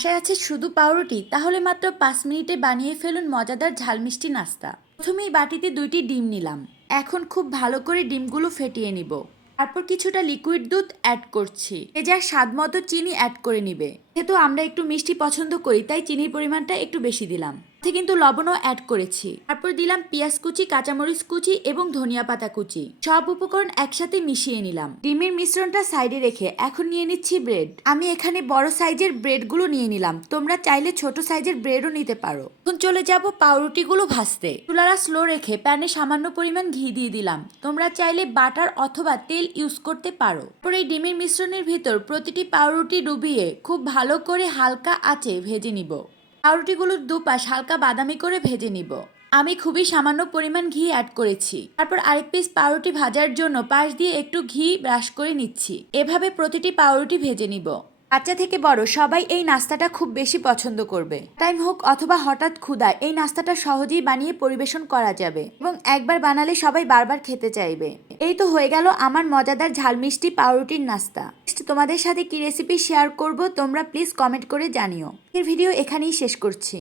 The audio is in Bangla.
বাসায় আছে শুধু পাউরুটি, তাহলে মাত্র পাঁচ মিনিটে বানিয়ে ফেলুন মজাদার ঝাল মিষ্টি নাস্তা। প্রথমেই বাটিতে দুইটি ডিম নিলাম। এখন খুব ভালো করে ডিমগুলো ফেটিয়ে নিব। তারপর কিছুটা লিকুইড দুধ অ্যাড করছি। এ যার স্বাদ মতো চিনি অ্যাড করে নিবে। যেহেতু আমরা একটু মিষ্টি পছন্দ করি, তাই চিনির পরিমাণটা একটু বেশি দিলাম। সাথে কিন্তু লবণও অ্যাড করেছি। তারপর দিলাম পেঁয়াজ কুচি, কাঁচামরিচ কুচি এবং ধনিয়া পাতা কুচি। সব উপকরণ একসাথে মিশিয়ে নিলাম। ডিমের মিশ্রণটা সাইডে রেখে এখন নিয়ে নিচ্ছি ব্রেড। আমি এখানে বড় সাইজের ব্রেডগুলো নিয়ে নিলাম। তোমরা চাইলে ছোট সাইজের ব্রেডও নিতে পারো। এখন চলে যাব পাউরুটিগুলো ভাজতে। চুলারা স্লো রেখে প্যানে সামান্য পরিমাণ ঘি দিয়ে দিলাম। তোমরা চাইলে বাটার অথবা তেল ইউজ করতে পারো। তারপর এই ডিমের মিশ্রণের ভিতর প্রতিটি পাউরুটি ডুবিয়ে খুব ভালো করে হালকা আঁচে ভেজে নিব। পাউরুটিগুলোর দুপাশ হালকা বাদামি করে ভেজে নিব। আমি খুবই সামান্য পরিমাণ ঘি অ্যাড করেছি। তারপর আরেক পিস পাউরুটি ভাজার জন্য পাশ দিয়ে একটু ঘি ব্রাশ করে নিচ্ছি। এভাবে প্রতিটি পাউরুটি ভেজে নিব। বাচ্চা থেকে বড় সবাই এই নাস্তাটা খুব বেশি পছন্দ করবে। টাইম হোক অথবা হঠাৎ ক্ষুধা, এই নাস্তাটা সহজেই বানিয়ে পরিবেশন করা যাবে এবং একবার বানালে সবাই বারবার খেতে চাইবে। এই তো হয়ে গেল আমার মজাদার ঝাল মিষ্টি পাউরুটির নাস্তা। তোমাদের সাথে কি রেসিপি শেয়ার করব তোমরা প্লিজ কমেন্ট করে জানিও। এর ভিডিও এখানেই শেষ করছি।